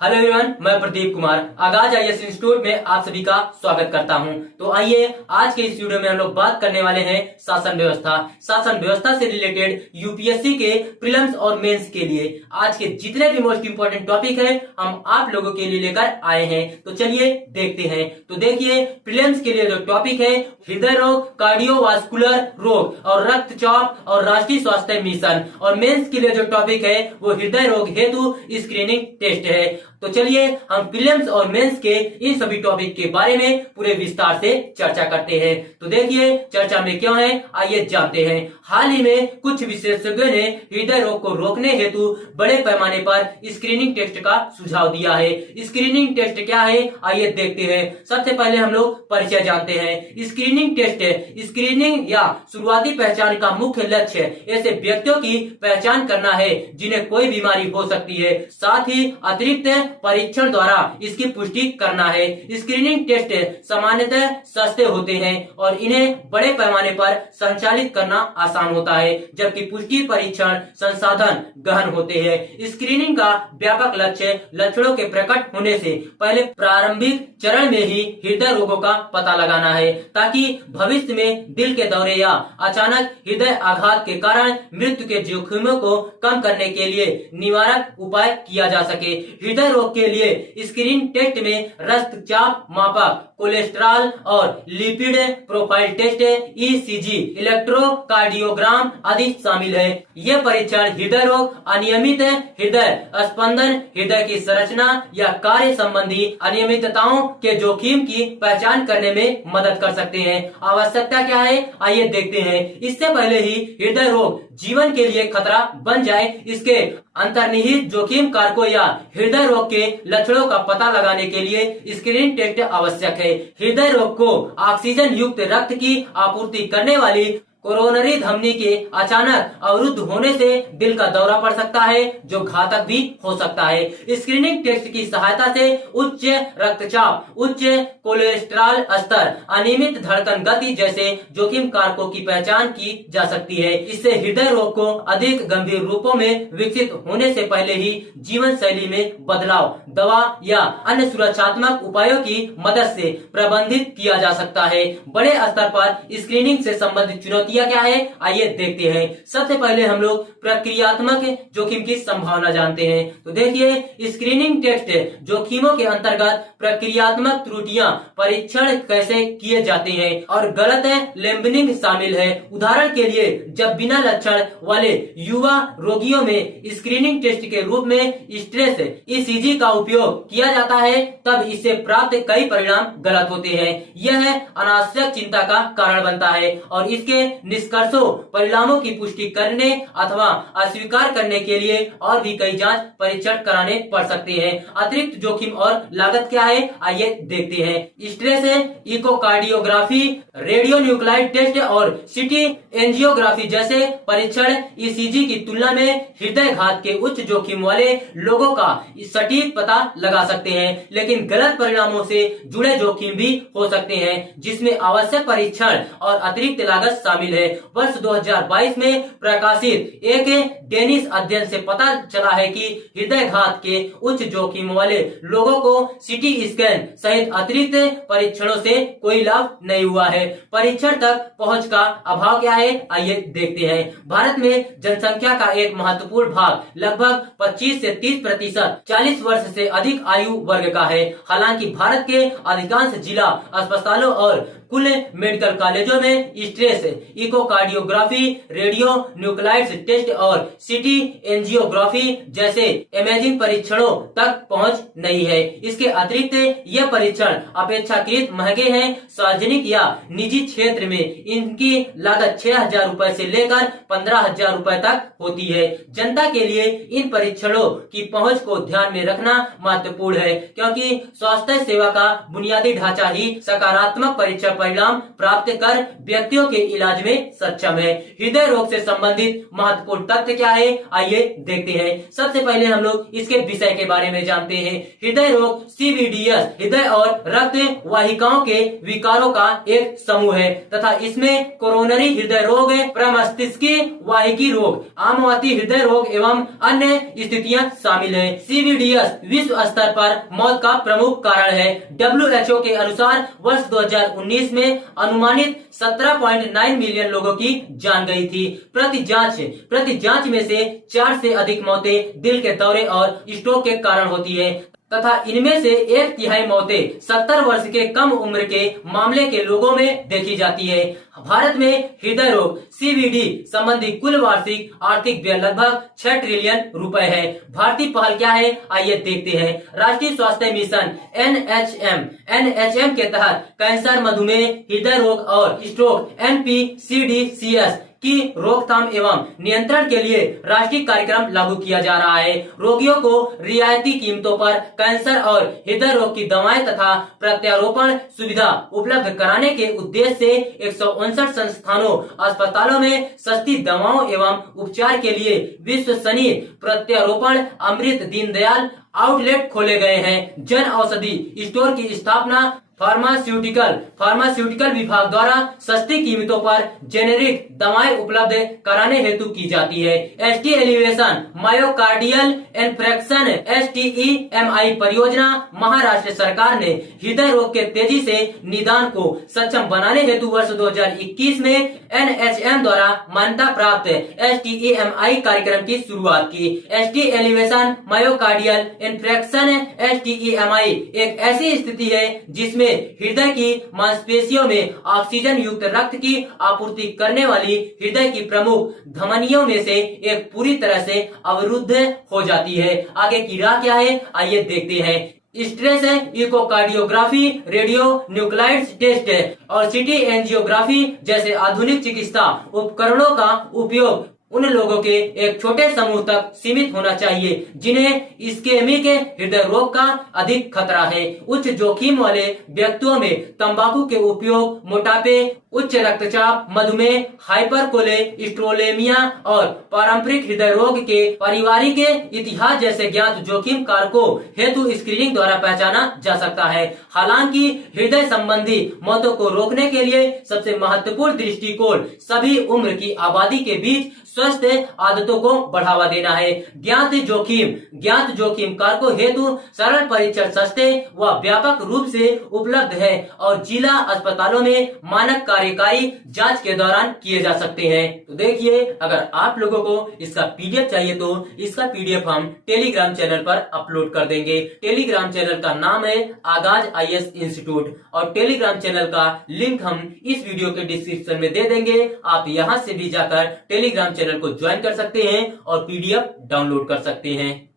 Hello everyone, मैं प्रदीप कुमार आगाज IAS institute में आप सभी का स्वागत करता हूं। तो आइए आज के इस वीडियो में हम लोग बात करने वाले हैं शासन व्यवस्था से रिलेटेड यूपीएससी के प्रीलिम्स और मेंस के लिए आज के जितने भी मोस्ट इंपोर्टेंट टॉपिक है हम आप लोगों के लिए लेकर आए हैं। तो चलिए देखते हैं। तो देखिए, प्रीलिम्स के लिए जो टॉपिक है हृदय रोग, कार्डियोवास्कुलर रोग और रक्तचाप और राष्ट्रीय स्वास्थ्य मिशन, और मेंस के लिए जो टॉपिक है वो हृदय रोग हेतु स्क्रीनिंग टेस्ट है। तो चलिए हम प्रीलिम्स और मेंस के इन सभी टॉपिक के बारे में पूरे विस्तार से चर्चा करते हैं। तो देखिए चर्चा में क्यों है, आइए जानते हैं। हाल ही में कुछ विशेषज्ञों ने हृदय रोग को रोकने हेतु बड़े पैमाने पर स्क्रीनिंग टेस्ट का सुझाव दिया है। स्क्रीनिंग टेस्ट क्या है, आइए देखते हैं। सबसे पहले हम लोग परिचय जानते हैं। स्क्रीनिंग टेस्ट स्क्रीनिंग या शुरुआती पहचान का मुख्य लक्ष्य ऐसे व्यक्तियों की पहचान करना है जिन्हें कोई बीमारी हो सकती है, साथ ही अतिरिक्त परीक्षण द्वारा इसकी पुष्टि करना है। स्क्रीनिंग टेस्ट सामान्यतः सस्ते होते हैं और इन्हें बड़े पैमाने पर संचालित करना आसान होता है, जबकि पुष्टि परीक्षण संसाधन गहन होते हैं। स्क्रीनिंग का व्यापक लक्ष्य लक्षणों के प्रकट होने से पहले प्रारंभिक चरण में ही हृदय रोगों का पता लगाना है, ताकि भविष्य में दिल के दौरे या अचानक हृदय आघात के कारण मृत्यु के जोखिमों को कम करने के लिए निवारक उपाय किया जा सके। हृदय रोग के लिए स्क्रीनिंग टेस्ट में रक्तचाप मापक, कोलेस्ट्रॉल और lipid profile test, ECG, electrocardiogram आदि शामिल है। ये परीक्षण हृदय रोग, अनियमित हृदय स्पंदन, हृदय की संरचना या कार्य संबंधी अनियमितताओं के जोखिम की पहचान करने में मदद कर सकते हैं। आवश्यकता क्या है, आइए देखते हैं। इससे पहले ही हृदय रोग जीवन के लिए खतरा बन जाए, इसके अंतर्निहित जोखिम कारकों या हृदय रोग के लक्षणों का पता लगाने के लिए स्क्रीनिंग टेस्ट आवश्यक है। हृदय रोग को ऑक्सीजन युक्त रक्त की आपूर्ति करने वाली कोरोनरी धमनी के अचानक अवरुद्ध होने से दिल का दौरा पड़ सकता है, जो घातक भी हो सकता है। स्क्रीनिंग टेस्ट की सहायता से उच्च रक्तचाप, उच्च कोलेस्ट्रॉल स्तर, अनियमित धड़कन गति जैसे जोखिम कारकों की पहचान की जा सकती है। इससे हृदय रोग को अधिक गंभीर रूपों में विकसित होने से पहले ही जीवन शैली में बदलाव, दवा या अन्य सुरक्षात्मक उपायों की मदद से प्रबंधित किया जा सकता है। बड़े स्तर पर स्क्रीनिंग से संबंधित चुनौती क्या है, आइए देखते हैं। सबसे पहले हम लोग प्रक्रियात्मक जोखिम की संभावना जानते हैं। तो देखिए, स्क्रीनिंग टेस्ट जोखिमों के अंतर्गत प्रक्रियात्मक त्रुटियां, परीक्षण कैसे किए जाते हैं और गलत लेबलिंग शामिल है। उदाहरण के लिए, जब बिना लक्षण वाले युवा रोगियों में स्क्रीनिंग टेस्ट के रूप में स्ट्रेस ईसीजी का उपयोग किया जाता है, तब इससे प्राप्त कई परिणाम गलत होते हैं। यह अनावश्यक चिंता का कारण बनता है और इसके निष्कर्षों, परिणामों की पुष्टि करने अथवा अस्वीकार करने के लिए और भी कई जांच परीक्षण कराने पड़ सकते हैं। अतिरिक्त जोखिम और लागत क्या है, आइए देखते हैं। स्ट्रेस इकोकार्डियोग्राफी, रेडियोन्यूक्लाइड टेस्ट और सिटी एंजियोग्राफी जैसे परीक्षण ईसीजी की तुलना में हृदय घात के उच्च जोखिम वाले लोगों का सटीक पता लगा सकते हैं, लेकिन गलत परिणामों से जुड़े जोखिम भी हो सकते हैं, जिसमें आवश्यक परीक्षण और अतिरिक्त लागत शामिल है। वर्ष 2022 में प्रकाशित एक डेनिश अध्ययन से पता चला है कि हृदय घात के उच्च जोखिम वाले लोगों को सिटी स्कैन सहित अतिरिक्त परीक्षणों से कोई लाभ नहीं हुआ है। परीक्षण तक पहुंच का अभाव क्या है, आइए देखते हैं। भारत में जनसंख्या का एक महत्वपूर्ण भाग लगभग 25 से 30% 40 वर्ष से अधिक आयु वर्ग का है। हालांकि भारत के अधिकांश जिला अस्पतालों और कुल मेडिकल कॉलेजों में stress echocardiography, radionuclides test और सिटी एंजियोग्राफी जैसे इमेजिंग परीक्षणों तक पहुंच नहीं है। इसके अतिरिक्त यह परीक्षण अपेक्षाकृत महंगे हैं। सार्वजनिक या निजी क्षेत्र में इनकी लागत 6,000 रूपए से लेकर 15,000 रूपए तक होती है। जनता के लिए इन परीक्षणों की पहुंच को ध्यान में रखना महत्वपूर्ण है, क्योंकि स्वास्थ्य सेवा का बुनियादी ढांचा ही सकारात्मक परीक्षण परिणाम प्राप्त कर व्यक्तियों के इलाज में सक्षम है। हृदय रोग से संबंधित महत्वपूर्ण तथ्य क्या है, आइए देखते हैं। सबसे पहले हम लोग इसके विषय के बारे में जानते हैं। हृदय रोग CVDS हृदय और रक्त वाहिकाओं के विकारों का एक समूह है तथा इसमें कोरोनरी हृदय रोग, प्रमस्तिष्कीय वाहिकी रोग, आमवाती हृदय रोग एवं अन्य स्थितियां शामिल है। CVDS विश्व स्तर पर मौत का प्रमुख कारण है। WHO के अनुसार वर्ष 2019 में अनुमानित 17.9 मिलियन लोगों की जान गई थी। प्रति जांच में से 4 से अधिक मौतें दिल के दौरे और स्ट्रोक के कारण होती है तथा इनमें से 1/3 मौतें 70 वर्ष के कम उम्र के मामले के लोगों में देखी जाती है। भारत में हृदय रोग CVD संबंधी कुल वार्षिक आर्थिक व्यय लगभग 6 ट्रिलियन रुपए है। भारतीय पहल क्या है, आइए देखते हैं। राष्ट्रीय स्वास्थ्य मिशन NHM के तहत कैंसर, मधुमेह, हृदय रोग और स्ट्रोक NPCDCS की रोकथाम एवं नियंत्रण के लिए राष्ट्रीय कार्यक्रम लागू किया जा रहा है। रोगियों को रियायती कीमतों पर कैंसर और हृदय रोग की दवाएं तथा प्रत्यारोपण सुविधा उपलब्ध कराने के उद्देश्य से 159 संस्थानों अस्पतालों में सस्ती दवाओं एवं उपचार के लिए विश्वसनीय प्रत्यारोपण अमृत दीनदयाल आउटलेट खोले गए हैं। जन औषधि स्टोर की स्थापना फार्मास्यूटिकल विभाग द्वारा सस्ती कीमतों पर जेनेरिक दवाएं उपलब्ध कराने हेतु की जाती है। ST elevation myocardial infarction STEMI परियोजना महाराष्ट्र सरकार ने हृदय रोग के तेजी से निदान को सक्षम बनाने हेतु वर्ष 2021 में NHM द्वारा मान्यता प्राप्त STEMI कार्यक्रम की शुरुआत की। ST elevation myocardial infarction STEMI एक ऐसी स्थिति है जिसमें हृदय की मांसपेशियों में ऑक्सीजन युक्त रक्त की आपूर्ति करने वाली हृदय की प्रमुख धमनियों में से एक पूरी तरह से अवरुद्ध हो जाती है। आगे की राह क्या है, आइए देखते हैं। Stress echocardiography, radionuclides test और सिटी एंजियोग्राफी जैसे आधुनिक चिकित्सा उपकरणों का उपयोग उन लोगों के एक छोटे समूह तक सीमित होना चाहिए जिन्हें इस्केमिक हृदय रोग का अधिक खतरा है। उच्च जोखिम वाले व्यक्तियों में तंबाकू के उपयोग, मोटापे, उच्च रक्तचाप, मधुमेह, हाइपरकोलेस्ट्रोलेमिया और पारंपरिक हृदय रोग के पारिवारिक इतिहास जैसे ज्ञात जोखिम कारकों हेतु स्क्रीनिंग द्वारा पहचाना जा सकता है। हालांकि हृदय संबंधी मौतों को रोकने के लिए सबसे महत्वपूर्ण दृष्टिकोण सभी उम्र की आबादी के बीच स्वस्थ आदतों को बढ़ावा देना है। ज्ञात जोखिम कारकों हेतु सरल परीक्षण सस्ते व व्यापक रूप से उपलब्ध है और जिला अस्पतालों में मानक कार्यकारी जांच के दौरान किए जा सकते हैं। तो देखिए, अगर आप लोगों को इसका PDF चाहिए तो इसका PDF हम टेलीग्राम चैनल पर अपलोड कर देंगे। टेलीग्राम चैनल का नाम है आगाज IAS इंस्टीट्यूट और टेलीग्राम चैनल का लिंक हम इस वीडियो के डिस्क्रिप्शन में दे देंगे। आप यहां से भी जाकर टेलीग्राम चैनल को ज्वाइन कर सकते हैं और PDF डाउनलोड कर सकते हैं।